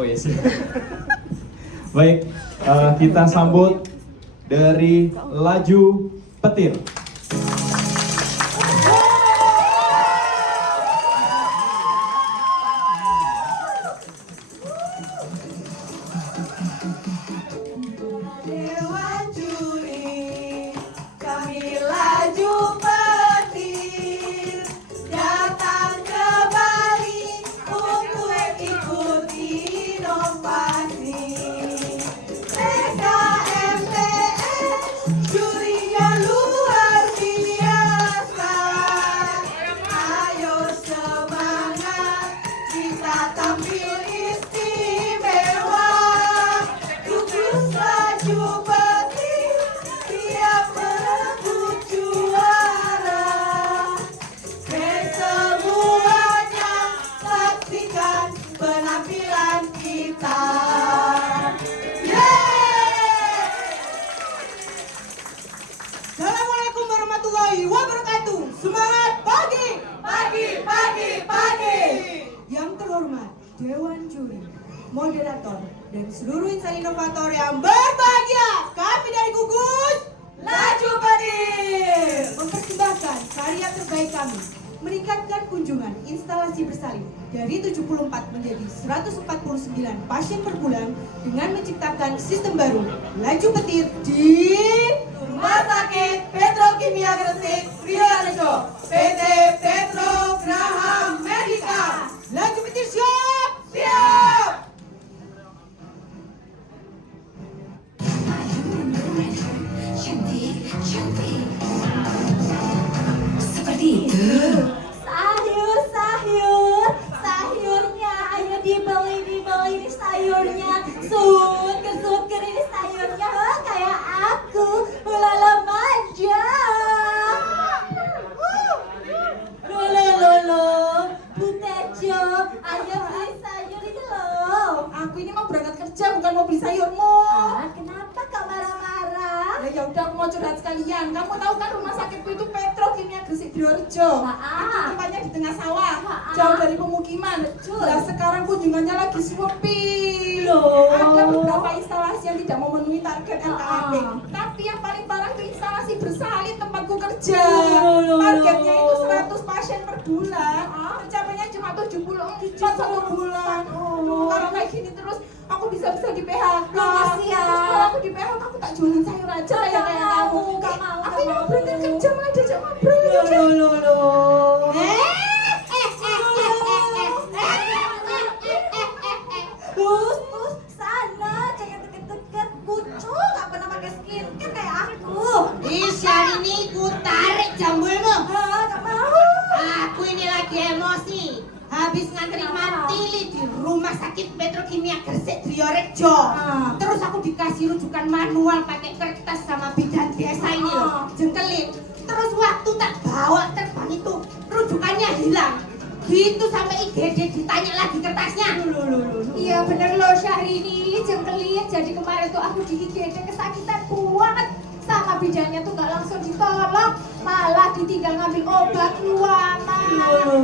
Oh yes. Baik, kita sambut dari Laju Petir. Dewan juri, kami Laju Petir datang kembali untuk ikuti inovasi. TKMTS jurinya luar biasa. Ayo semangat, kita tampil istimewa. Tugas Laju Petir siap merebut juara. Dan semuanya saksikan penampilan kita. Assalamualaikum warahmatullahi wabarakatuh. Semangat pagi, pagi, pagi, pagi. Yang terhormat Dewan Juri, moderator, dan seluruh insan inovator yang berbahagia, kami dari gugus Laju Petir mempersembahkan karya terbaik kami, meningkatkan kunjungan instalasi bersalin dari 74 menjadi 149 pasien per bulan dengan menciptakan sistem baru Laju Petir di Rumah Sakit Petrokimia Gresik Triorejo, PT Petro Graham Medica. Laju Petir siap? Siap! Cantik seperti itu. Sayurnya ayo dibeli ini sayurnya. Suker ini sayurnya. Oh, kayak aku, ulala manja. Lolo, Bu Tejo, ayo beli sayur ini loh. Aku ini mau berangkat kerja, bukan mau beli sayurmu. Kenapa kau marah-marah? Ya udah, aku mau curhat sekalian. Kamu tahu kan rumah sakitku itu Petrokimia Gresik Triorejo. Itu tempatnya di tengah sawah, jauh dari pemukiman. Nah sekarang kunjungannya lagi sepi. Ada beberapa instalasi yang tidak memenuhi target LKMP. Tapi yang paling parah itu instalasi bersalin tempatku kerja. Targetnya itu 100 pasien per bulan. Tercapainya cuma 74 satu bulan. Kalau kayak gini terus aku bisa di PHK. Terus kalau aku di PHK aku tak jualan sayur aja ya kayak kamu. Aku ini mau berhenti kerja malah diajak ngobrol. Terus sana jangan deket-deket, pucuk gak pernah pakai skincare kayak aku. Syahrini, ku tarik jambulmu. Gak mau. Aku ini lagi emosi. Habis ngantri Matili di Rumah Sakit Petrokimia Gresik Triorejo. Terus aku dikasih rujukan manual pakai kertas sama bidan desa ini loh, jengkelin. Terus waktu tak bawa terbang itu rujukannya hilang. Gitu sampai IGD ditanya lagi kertasnya. Iya bener loh Syahrini, jengkelin. Jadi kemarin tuh aku di IGD kesakitan banget. Sama bidannya tuh gak langsung ditolong, malah ditinggal ngambil obat luaman.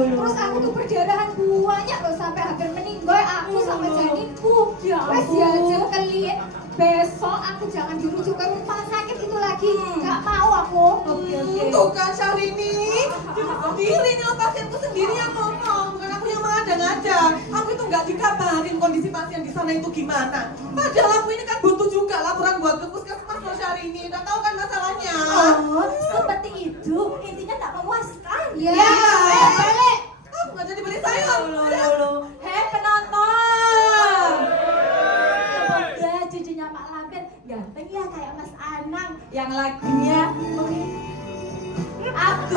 Terus aku tuh perdarahan banyak loh, sampai hampir meninggal aku sama janinku. Wes ya jengkelin, besok aku jangan dirujuk ke rumah sakit itu lagi. Gak mau aku. Tuh kan Syahrini, dia sendiri nih pasienku sendiri yang ngomong, bukan aku yang mengada-ngada. Aku itu nggak dikabarin kondisi pasien di sana itu gimana. Padahal aku ini kan butuh juga laporan buat ke puskesmas loh Syahrini. Udah tahu kan masalahnya? Oh, seperti itu. Intinya tak memuaskan. Ya, balik. Aku nggak jadi beli sayur. Hei penonton. Semoga cucunya Pak Lampir ganteng ya kayak Mas Anang. Yang lagunya aku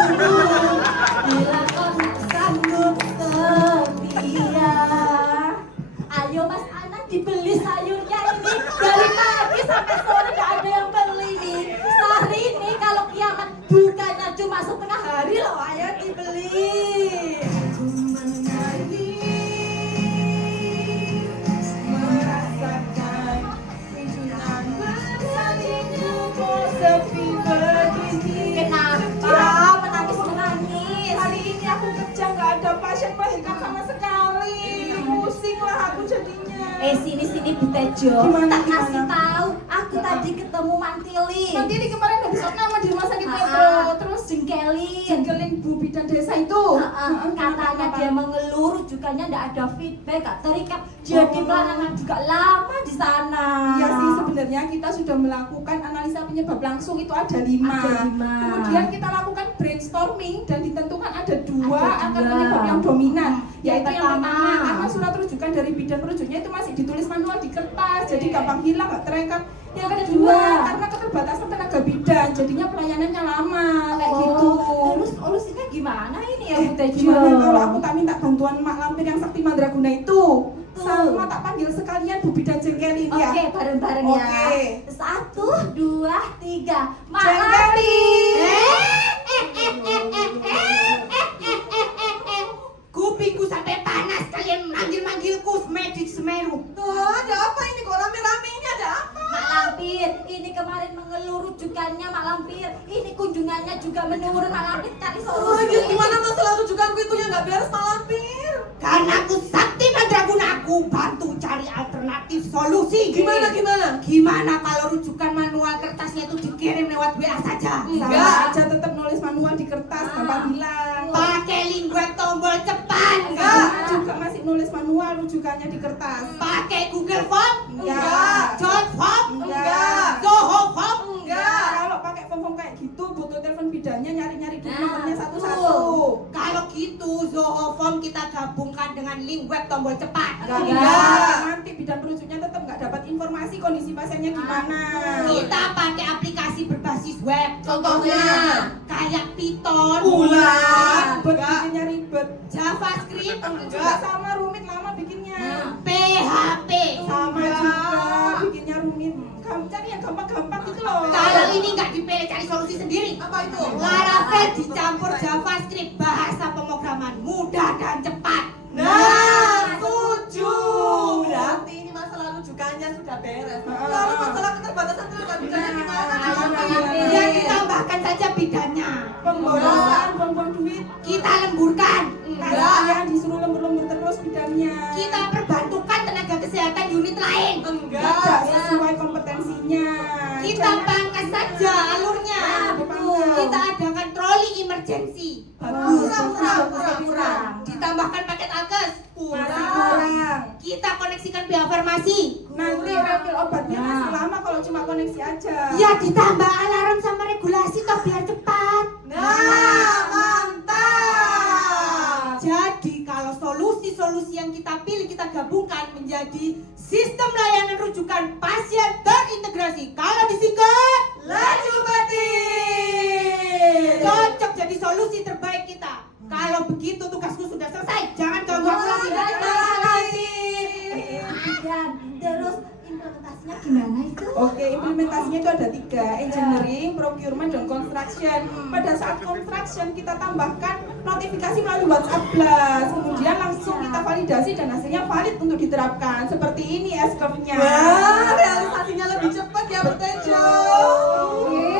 bila kau sanggup setia. Ayo Mas Anang dibeli sayurnya ini. Dari pagi sampai sore gak ada yang beli nih. Sehari ini kalau kiamat bukannya cuma setengah hari loh. Ayo dibeli. Merasakan kunjungan bersalingmu kok sepi begini. Kenapa menangis? Hari ini aku kerja nggak ada pasien melahirkan sama sekali. Pusing lah aku jadinya. Sini Bu Tejo. Gimana, Tak kasih gimana? tahu, aku tadi ketemu Mantili. Mantili kemarin habis nama di rumah sakit Ah, Petro, terus jengkelin. jengkelin Bu Bidan Desa itu. Katanya dia mengeluh, rujukannya nggak ada feedback, gak terikat. Jadi pelayanan juga lama di sana. Iya sih, sebenarnya kita sudah melakukan analisa penyebab langsung itu ada 5. Ada 5. Kemudian kita lakukan brainstorming dan ditentukan ada 2 Ada angka 2. penyebab yang dominan. Yang Yaitu yang pertama. pertama karena surat rujukan dari bidan merujuknya itu masih ditulis manual di kertas, jadi gampang hilang, nggak terekam. Yang kedua karena keterbatasan tenaga bidan, jadinya pelayanannya lama kayak gitu. Terus solusinya gimana ini ya Bu Tejo? Gimana kalau aku tak minta bantuan Mak Lampir yang sakti mandraguna itu? Tuh. Sama tak panggil sekalian Bu Bidan Jengkelin ya. Oke, bareng-bareng ya. Oke. 1, 2, 3. Kupingku sampai panas kalian manggil-manggilku medis Semeru. Ada apa ini kok rame-ramenya, ada apa? Mak Lampir, ini kemarin mengeluh rujukannya Mak Lampir. Ini kunjungannya juga menurun Mak Lampir cari solusi. Gimana masalah rujukanku itu yang nggak beres Mak Lampir? Karena aku sakti mandraguna, aku bantu cari alternatif solusi. Gimana kalau rujukan manual kertasnya itu dikirim lewat WA saja? Sama aja tetap nulis manual di kertas, gampang hilang. Pakai lingkuan tombol cepat. Sama juga masih nulis manual rujukannya di kertas. Pakai Google Form? Enggak. Jot Form? Enggak. Zoho Form? Kalau pakai form kayak gitu butuh telepon bidannya nyari-nyari dulu nomornya satu-satu. Kalau gitu Zoho Form kita gabungkan dengan link web tombol cepat. Enggak. Nanti bidan merujuknya tetap nggak dapat informasi kondisi pasiennya gimana. Kita pakai aplikasi berbasis web. Contohnya? Kayak Python, Ribet bikinnya ribet. JavaScript, Juga sama rumit lama bikinnya. PHP. Sama juga bikinnya rumit. Kamu cari yang gampang-gampang gitu loh. Kalau ini nggak dipilih, cari solusi sendiri. Apa itu? Laravel dicampur JavaScript, bahasa pemrograman mudah dan cepat. Setuju. Berarti ini masalah rujukannya sudah beres. Lalu masalah keterbatasan tenaga bidannya gimana? Ya ditambahkan saja bidannya. Pemborosan, buang-buang duit. Kita lemburkan. Kalian disuruh lembur-lembur terus bidannya. Kita perbantukan tenaga kesehatan unit lain. Enggak sesuai kompetensinya. Kita pangkas saja alurnya. Betul. Kita adakan troli emergency. Kurang. Ditambahkan paket alkes. Masih kurang. Kita koneksikan pihak farmasi. Nanti refill obatnya masih lama kalau cuma koneksi aja. Ya ditambah alarm sama regulasi toh biar cepat. Mantap. Jadi kalau solusi-solusi yang kita pilih kita gabungkan menjadi sistem layanan rujukan pasien terintegrasi. Kalau disingkat Laju Petir. cocok jadi solusi terbaik kita. Kalau begitu tugasku sudah selesai. Jangan ganggu aku lagi. Dan terus implementasinya gimana itu? Oke, implementasinya itu ada 3, engineering, procurement, dan construction. Pada saat construction kita tambahkan notifikasi melalui WhatsApp Blast. Kemudian langsung kita validasi dan hasilnya valid untuk diterapkan. Seperti ini S-curve-nya. Wah, realisasinya lebih cepat ya Bu Tejo.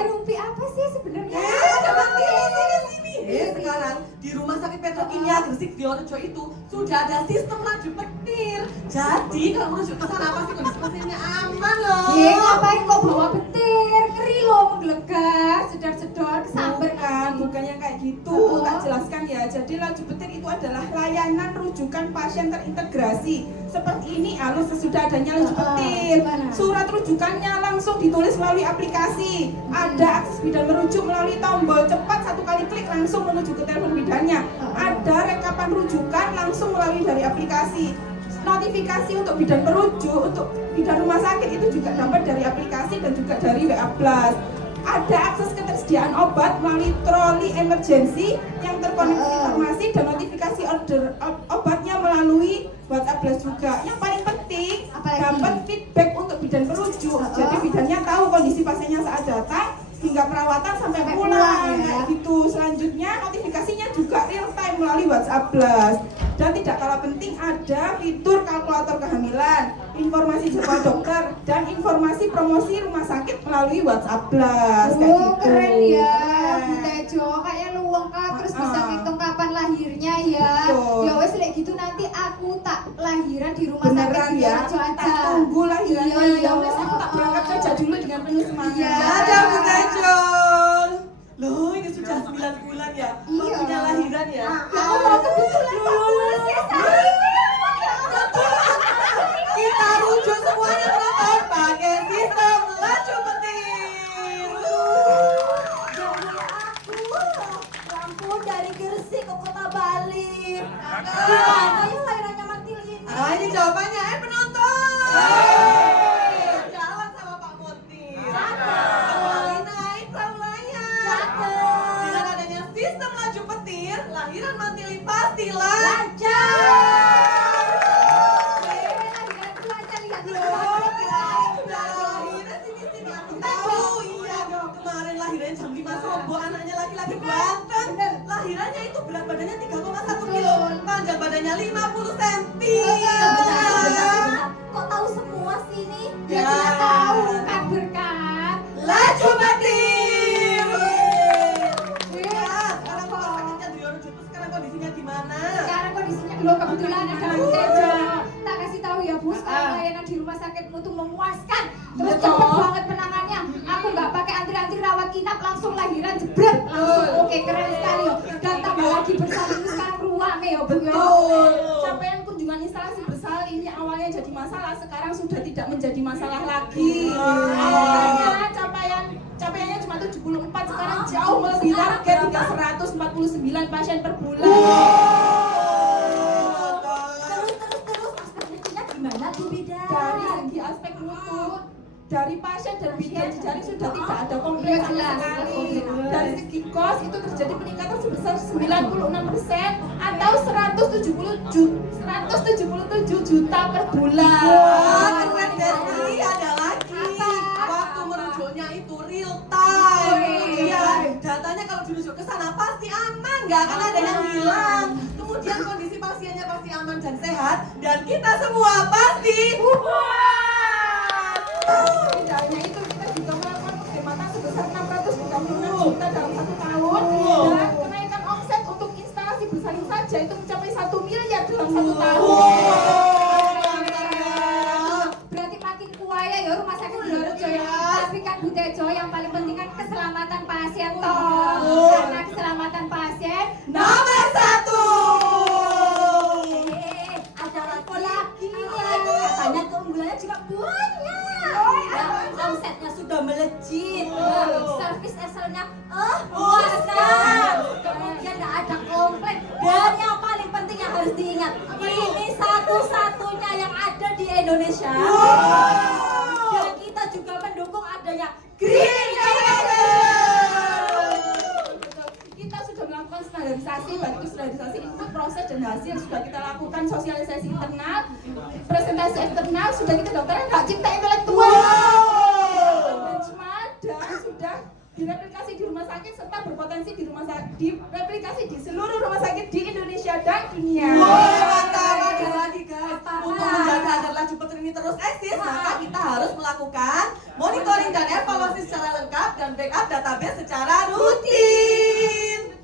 Rumpi apa sih sebenarnya? Ada Mantili sini. Sekarang di Rumah Sakit Petrokimia Gresik Diorejo itu sudah ada sistem laju petir. Jadi kalau menuju ke sana pasti kondisi pasiennya aman loh. Ngapain kok bawa petir? Ngeri loh, menggelegar, sedar-sedar, kesamber kan. Bukan yang kayak gitu, tak jelaskan ya. Jadi laju petir itu adalah layanan rujukan pasien terintegrasi. Seperti ini alus sesudah adanya laju petir. Surat rujukannya langsung ditulis melalui aplikasi. Ada akses bidan merujuk melalui tombol cepat, 1 kali klik langsung menuju ke telepon bidannya. Ada rekapan rujukan langsung melalui dari aplikasi. Notifikasi untuk bidan merujuk, untuk bidan rumah sakit itu juga dapat dari aplikasi dan juga dari WA Plus. Ada akses ketersediaan obat melalui troli emergency yang terkoneksi informasi dan notifikasi order obatnya melalui WhatsApp Plus juga. Yang paling penting dapat feedback untuk bidan merujuk. Jadi bidannya tahu kondisi pasiennya saat datang hingga perawatan sampai pulang kayak gitu. Selanjutnya notifikasinya juga real time melalui WhatsApp Plus. Dan tidak kalah penting ada fitur kalkulator kehamilan, informasi jadwal dokter, dan informasi promosi rumah sakit melalui WhatsApp Plus. Kayak gitu. Keren ya Bu Tejo, kayaknya lu lengkap terus bisa ngitung kapan lahirnya ya. Betul. Ya wes lek gitu nanti aku aku tak lahiran di rumah Beneran sakit ya? Diorejo aja. Tak tunggu lahirannya. Iya, Ya wes aku tak berangkat kerja dulu dengan penuh semangat. Iya. Ada Bu Tejol. Loh, ini sudah 9 bulan ya? Iya. Waktunya lahiran ya? Ya Allah, kebetulan Pak Pulas ya saya. Kita rujuk semuanya penonton pakai sistem laju petir. Lampu dari Gresik ke Kota Bali. Gimana ya lahirannya Martil ini? Ah, ini jawabannya, penonton. Jalan sama Pak Motir. Kembali naik ramlanya. Dengan adanya sistem laju petir, lahiran Mantili pasti lancar. Lahirnya jam 5 subuh, anaknya laki-laki ganteng. Lahirannya itu berat badannya 3,1 kilo, panjang badannya 50 cm. Kok tahu semua sih ini? Ya tidak tahu kan berkat. Laju petir. Sekarang rumah sakitnya Diorejo itu sekarang kondisinya gimana? Sekarang kondisinya belum kebetulan ada Tejo. Tak kasih tahu ya Bu, sekarang layanan di rumah sakitmu tuh memuaskan. Terus cepet banget penangannya. Aku nggak pakai antri-antri rawat inap, langsung lahiran jebret langsung. Oke, keren sekali yo. Dan tambah lagi bersalin sekarang ruame yo Bu. Capaian kunjungan instalasi bersalin ini awalnya jadi masalah, sekarang sudah tidak menjadi masalah lagi. Awalnya capaiannya cuma 74, sekarang jauh melebihi target hingga 149 pasien per bulan. Terus aspek mutunya gimana Bu Bidan? Dari segi aspek mutu, dari pasien dan bidan jejaring sudah tidak ada komplain sama sekali. Dari segi kos itu terjadi peningkatan sebesar 96% atau 177 juta per bulan. Wah, keren Desi, ada lagi. Waktu merujuknya itu real time. Kemudian datanya kalau dirujuk ke sana pasti aman, nggak akan ada yang hilang. Kemudian kondisi pasiennya pasti aman dan sehat, dan kita semua pasti puas. Tidak hanya itu, kita juga melakukan penghematan sebesar 636 juta dalam 1 tahun dan kenaikan omset untuk instalasi bersalin saja itu mencapai 1 miliar dalam 1 tahun. Berarti makin kuaya ya rumah sakit Diorejo ya. Tapi kan Bu Tejo yang paling penting kan keselamatan pasien toh. Karena keselamatan pasien Nomor 1. Ada apa lagi? Katanya keunggulannya juga banyak. Omsetnya sudah melejit. Servis Excelnya memuaskan. Kemudian nggak ada komplain. Dan yang paling penting yang harus diingat, ini satu-satunya yang ada di Indonesia. Dan kita juga mendukung adanya Green Kita sudah melakukan standarisasi, baik itu standarisasi input, proses, dan hasil. Sudah kita lakukan sosialisasi internal, presentasi eksternal, sudah kita daftarkan hak cipta intelektual. Benchmark dan sudah direplikasi di rumah sakit serta berpotensi direplikasi di seluruh rumah sakit di Indonesia dan dunia. Mantap, ada lagi guys. Untuk menjaga agar laju petir ini terus eksis, maka kita harus melakukan monitoring dan evaluasi secara lengkap dan backup database secara rutin.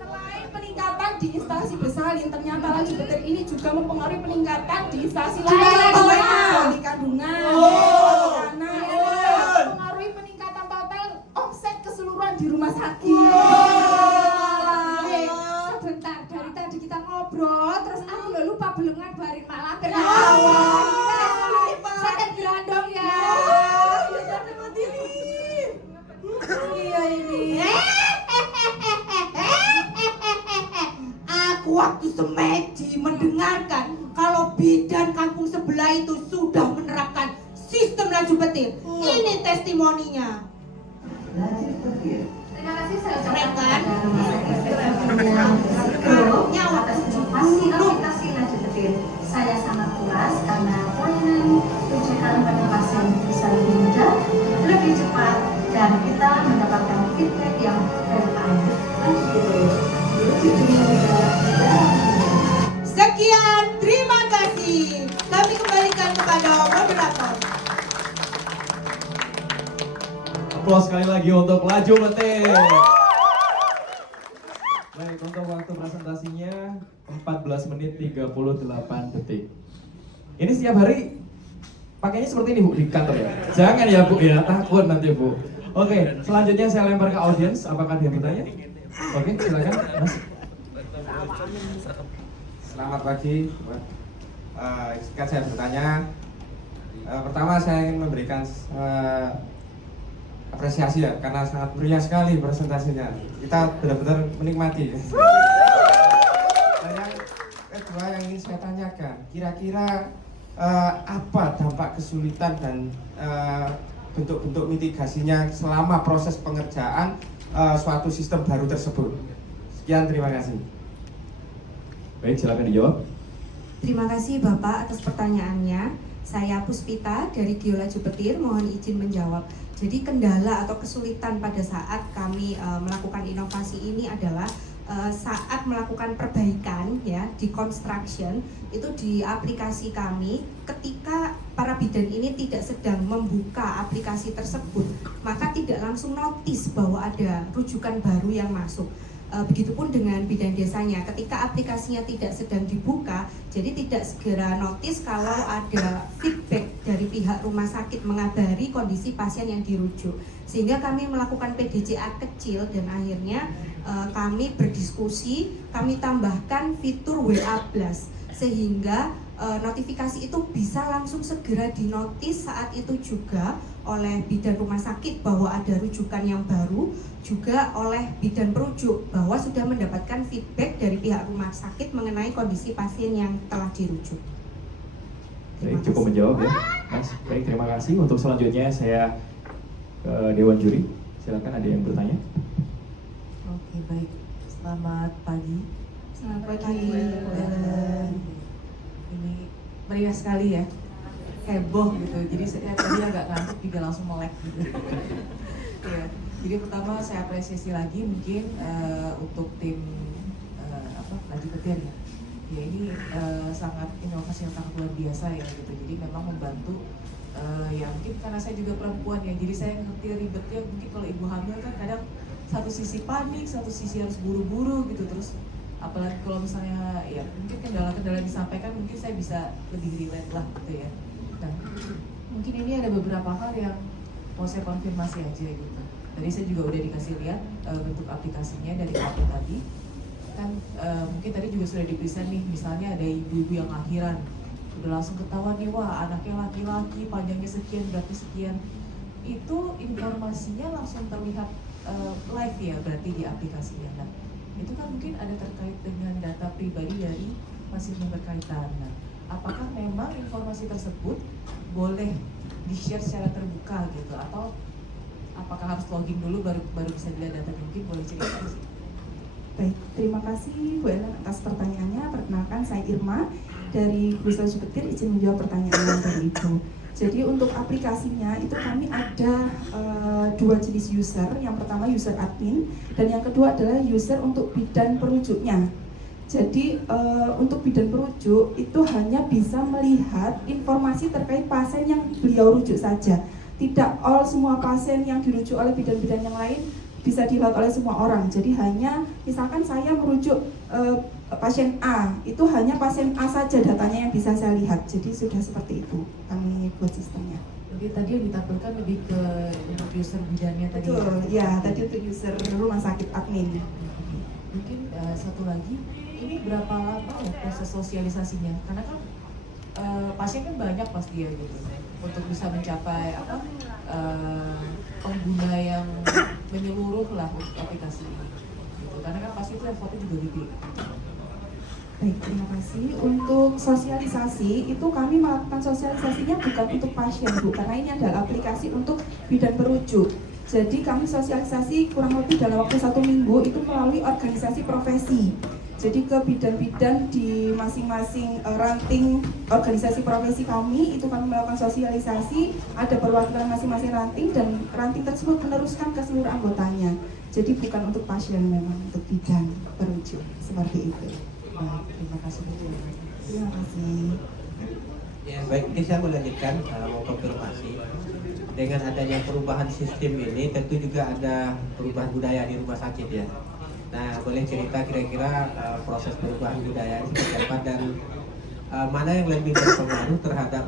Selain peningkatan di instalasi bersalin, ternyata laju petir ini juga mempengaruhi peningkatan di instalasi lain, di kandungan, anak, mempengaruhi peningkatan total omset keseluruhan di rumah sakit. sebentar dari tadi kita ngobrol terus aku lo lupa belum ngabarin Mak Lampir. Sakit gerandong ya. Iya ini. Aku waktu semedi mendengarkan kalau bidan kampung sebelah itu sudah menerapkan sistem laju petir. Ini testimoninya. Terima kasih saya Keren kan? Nyawa atas inovasi aplikasi laju petir. Saya sangat puas karena pelayanan rujukan pada pasien bisa lebih mudah, lebih cepat, dan kita mendapatkan feedback yang relevan. Sekian, terima kasih. Kami kembalikan kepada moderator. Aplaus sekali lagi untuk Laju Petir. Baik, untuk waktu presentasinya 14 14 menit 38 detik. Ini setiap hari pakainya seperti ini Bu di kantor ya? Jangan ya Bu ya, takut nanti Bu. Oke, selanjutnya saya lempar ke audiens, apakah ada yang bertanya? Oke, silakan Mas. Selamat pagi. Izinkan saya bertanya. Pertama saya ingin memberikan apresiasi ya, karena sangat meriah sekali presentasinya. Kita benar-benar menikmati. Dan yang kedua yang ingin saya tanyakan, kira-kira apa dampak kesulitan dan bentuk-bentuk mitigasinya selama proses pengerjaan suatu sistem baru tersebut? Sekian, terima kasih. Baik, silakan dijawab. Terima kasih Bapak atas pertanyaannya. Saya Puspita dari Geolaju Petir, mohon izin menjawab. Jadi kendala atau kesulitan pada saat kami melakukan inovasi ini adalah saat melakukan perbaikan ya di construction itu di aplikasi kami, ketika para bidan ini tidak sedang membuka aplikasi tersebut maka tidak langsung notice bahwa ada rujukan baru yang masuk. Begitupun dengan bidan desanya, ketika aplikasinya tidak sedang dibuka, jadi tidak segera notice kalau ada feedback dari pihak rumah sakit mengabari kondisi pasien yang dirujuk. Sehingga kami melakukan PDCA kecil dan akhirnya kami berdiskusi, kami tambahkan fitur WA Blast sehingga notifikasi itu bisa langsung segera dinotis saat itu juga oleh bidan rumah sakit bahwa ada rujukan yang baru, juga oleh bidan perujuk bahwa sudah mendapatkan feedback dari pihak rumah sakit mengenai kondisi pasien yang telah dirujuk. Baik, cukup menjawab ya Mas. Baik, terima kasih. Untuk selanjutnya saya ke Dewan Juri. Silakan, ada yang bertanya. Oke, baik. Selamat pagi. Selamat pagi. Ini meriah sekali ya, heboh gitu. Jadi saya tadi agak ngantuk juga langsung melek gitu. Ya, jadi pertama saya apresiasi lagi mungkin untuk tim Laju Petir ya. Ya ini sangat inovasi yang sangat luar biasa ya gitu. Jadi memang membantu ya mungkin karena saya juga perempuan ya. Jadi saya ngerti ribetnya mungkin kalau ibu hamil kan kadang satu sisi panik, satu sisi harus buru-buru gitu terus. Apalagi kalau misalnya ya mungkin kendala-kendala yang disampaikan mungkin saya bisa lebih relate lah gitu ya. Nah, mungkin ini ada beberapa hal yang mau saya konfirmasi aja gitu. Tadi saya juga udah dikasih lihat bentuk aplikasinya dari HP tadi. Kan mungkin tadi juga sudah dipresent nih, misalnya ada ibu-ibu yang lahiran udah langsung ketahuan nih, wah anaknya laki-laki, panjangnya sekian, beratnya sekian. Itu informasinya langsung terlihat live ya berarti di aplikasinya. Nah, itu kan mungkin ada terkait dengan data pribadi dari pasien yang berkaitan. Nah, apakah memang informasi tersebut boleh di-share secara terbuka gitu, atau apakah harus login dulu baru bisa dilihat data? Mungkin boleh cerita sih. Baik, terima kasih Bu Ellen atas pertanyaannya. Perkenalkan saya Irma dari Grup Laju Petir, izin menjawab pertanyaan yang dari Ibu. Jadi untuk aplikasinya itu kami ada dua jenis user. Yang pertama user admin dan yang kedua adalah user untuk bidan perujuknya. Jadi untuk bidan perujuk itu hanya bisa melihat informasi terkait pasien yang beliau rujuk saja. Tidak all semua pasien yang dirujuk oleh bidan-bidan yang lain bisa dilihat oleh semua orang. Jadi hanya misalkan saya merujuk pasien A, itu hanya pasien A saja datanya yang bisa saya lihat. Jadi sudah seperti itu kami buat sistemnya. Jadi tadi yang ditampilkan lebih ke untuk user bidannya tadi. Betul, ya tadi untuk user rumah sakit admin. Mungkin satu lagi, ini berapa lama ya proses sosialisasinya? Karena kan pasien kan banyak pasti ya gitu. Untuk bisa mencapai pengguna yang menyeluruh lah untuk aplikasi ini. Gitu. Karena kan pasti itu effortnya juga gede. Baik, terima kasih. Untuk sosialisasi, itu kami melakukan sosialisasinya bukan untuk pasien Bu, karena ini adalah aplikasi untuk bidan perujuk. Jadi kami sosialisasi kurang lebih dalam waktu 1 minggu itu melalui organisasi profesi. Jadi ke bidan-bidan di masing-masing ranting organisasi profesi kami, itu kami melakukan sosialisasi, ada perwakilan masing-masing ranting dan ranting tersebut meneruskan ke seluruh anggotanya. Jadi bukan untuk pasien, memang untuk bidan perujuk, seperti itu. Baik, terima kasih Bu. Terima kasih. Ya baik, ini saya melanjutkan mau konfirmasi. Dengan adanya perubahan sistem ini tentu juga ada perubahan budaya di rumah sakit ya. Nah, boleh cerita kira-kira proses perubahan budaya ini seperti apa dan mana yang lebih berpengaruh terhadap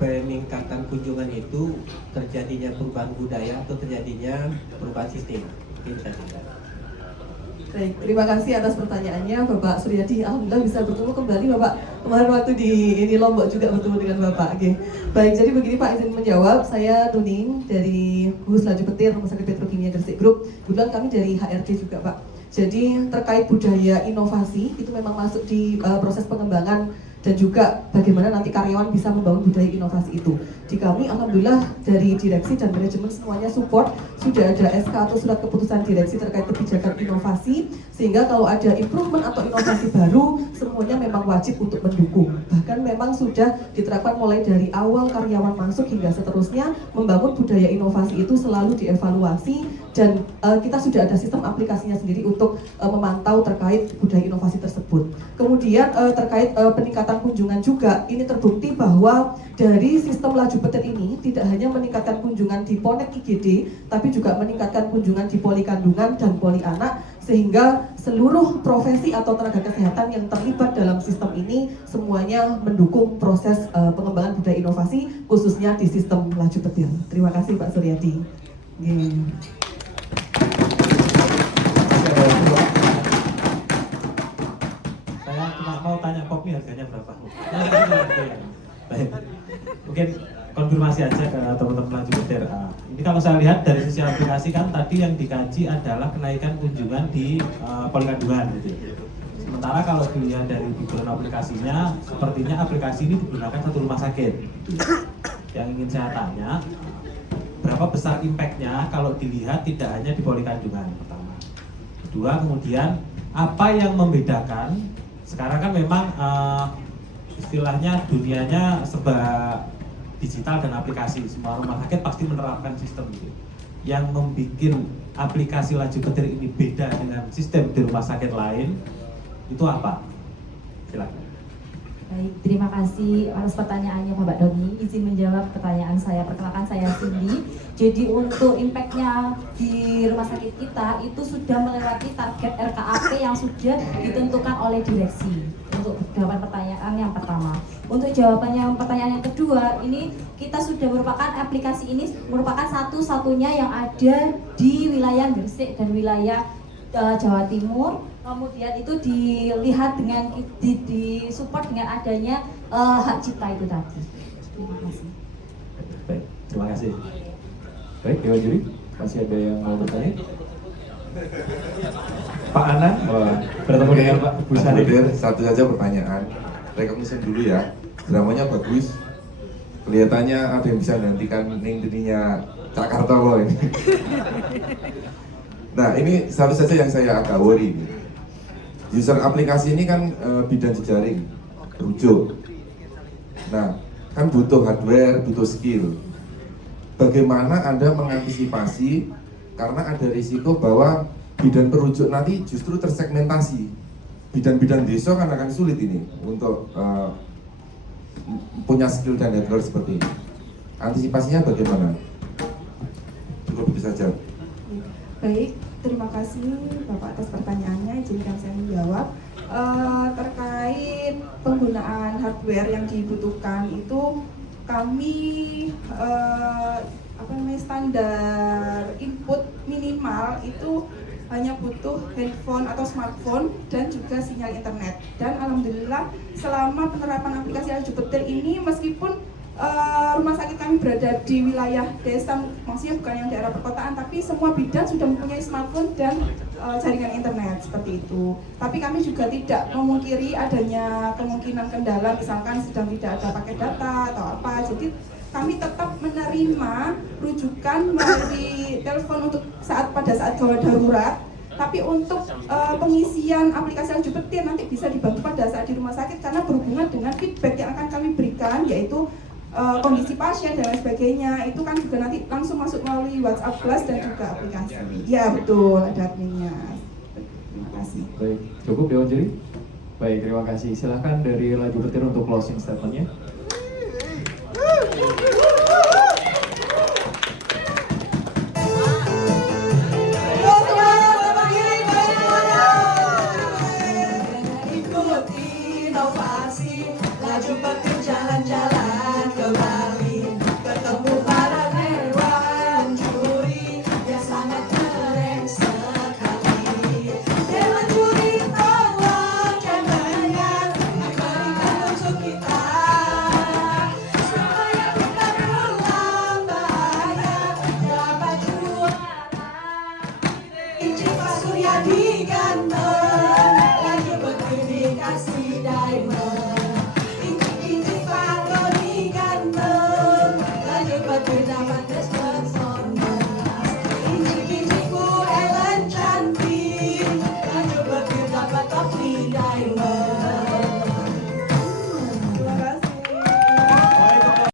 peningkatan kunjungan itu, terjadinya perubahan budaya atau terjadinya perubahan sistem? Mungkin bisa cerita. Baik, terima kasih atas pertanyaannya Bapak Suryadi. Alhamdulillah bisa bertemu kembali Bapak. Kemarin waktu di Lombok juga bertemu dengan Bapak. Oke. Baik, jadi begini Pak, izin menjawab. Saya Nuning dari Gugus Laju Petir Rumah Sakit Petrokimia Gresik Group. Kebetulan kami dari HRD juga Pak. Jadi terkait budaya inovasi itu memang masuk di proses pengembangan dan juga bagaimana nanti karyawan bisa membangun budaya inovasi itu. Di kami alhamdulillah dari direksi dan manajemen semuanya support, sudah ada SK atau surat keputusan direksi terkait kebijakan inovasi, sehingga kalau ada improvement atau inovasi baru semuanya memang wajib untuk mendukung. Bahkan memang sudah diterapkan mulai dari awal karyawan masuk hingga seterusnya, membangun budaya inovasi itu selalu dievaluasi dan kita sudah ada sistem aplikasinya sendiri untuk memantau terkait budaya inovasi tersebut. Kemudian terkait peningkatan kunjungan juga, ini terbukti bahwa dari sistem laju petir ini tidak hanya meningkatkan kunjungan di Ponek IGD, tapi juga meningkatkan kunjungan di Poli Kandungan dan Poli Anak, sehingga seluruh profesi atau tenaga kesehatan yang terlibat dalam sistem ini semuanya mendukung proses pengembangan budaya inovasi, khususnya di sistem laju petir. Terima kasih Pak Suryadi. Saya cuma mau tanya kopi harganya berapa? Baik. Mungkin konfirmasi aja ke teman-teman laju petir. Ini kalau saya lihat dari sisi aplikasi kan tadi yang dikaji adalah kenaikan kunjungan di Poli Kandungan gitu. Sementara kalau dilihat dari background aplikasinya, sepertinya aplikasi ini digunakan satu rumah sakit. Yang ingin saya tanya, berapa besar impact-nya kalau dilihat tidak hanya di Poli Kandungan pertama. Kedua, kemudian apa yang membedakan? Sekarang kan memang istilahnya dunianya serba digital dan aplikasi. Semua rumah sakit pasti menerapkan sistem itu. Yang membuat aplikasi laju petir ini beda dengan sistem di rumah sakit lain, itu apa? Silakan. Baik, terima kasih atas pertanyaannya Bapak Doni. Izin menjawab pertanyaan saya. Perkenalkan saya Cindy. Jadi untuk impactnya di rumah sakit kita itu sudah melewati target RKAP yang sudah ditentukan oleh direksi. Untuk jawaban pertanyaan yang pertama. Untuk jawaban yang pertanyaan yang kedua, ini kita sudah merupakan aplikasi ini merupakan satu-satunya yang ada di wilayah Gresik dan wilayah Jawa Timur. Kemudian itu dilihat dengan disupport dengan adanya hak cipta itu tadi. Terima kasih. Baik, terima kasih. Baik, Dewan Juri, masih ada yang mau bertanya? Pak Anan, bertemu dengan Pak Busari. Satu saja pertanyaan, recognition dulu ya. Dramanya bagus, kelihatannya ada yang bisa menggantikan dirinya Cak Kartowo ini. Nah, ini satu saja yang saya agak worry. User aplikasi ini kan bidang jejaring, rujuk. Nah, kan butuh hardware, butuh skill. Bagaimana Anda mengantisipasi karena ada risiko bahwa bidan perujuk nanti justru tersegmentasi. Bidan-bidan desa kan akan sulit ini untuk punya skill dan network seperti ini. Antisipasinya bagaimana? Cukup itu saja. Baik, terima kasih Bapak atas pertanyaannya. Izinkan saya menjawab. Terkait penggunaan hardware yang dibutuhkan itu kami standar input minimal itu hanya butuh handphone atau smartphone dan juga sinyal internet. Dan alhamdulillah selama penerapan aplikasi laju petir ini, meskipun rumah sakit kami berada di wilayah desa, maksudnya bukan yang daerah perkotaan, tapi semua bidan sudah mempunyai smartphone dan jaringan internet seperti itu. Tapi kami juga tidak memungkiri adanya kemungkinan kendala, misalkan sedang tidak ada paket data atau apa. Jadi kami tetap menerima rujukan melalui telepon untuk pada saat gawat darurat. Tapi untuk pengisian aplikasi laju petir nanti bisa dibantu pada saat di rumah sakit karena berhubungan dengan feedback yang akan kami berikan, yaitu kondisi pasien dan lain sebagainya. Itu kan juga nanti langsung masuk melalui WhatsApp Plus dan juga aplikasi. Ya betul, ada adminnya. Terima kasih. Baik, cukup Dewan Juri. Baik, terima kasih. Silahkan dari laju petir untuk closing statementnya.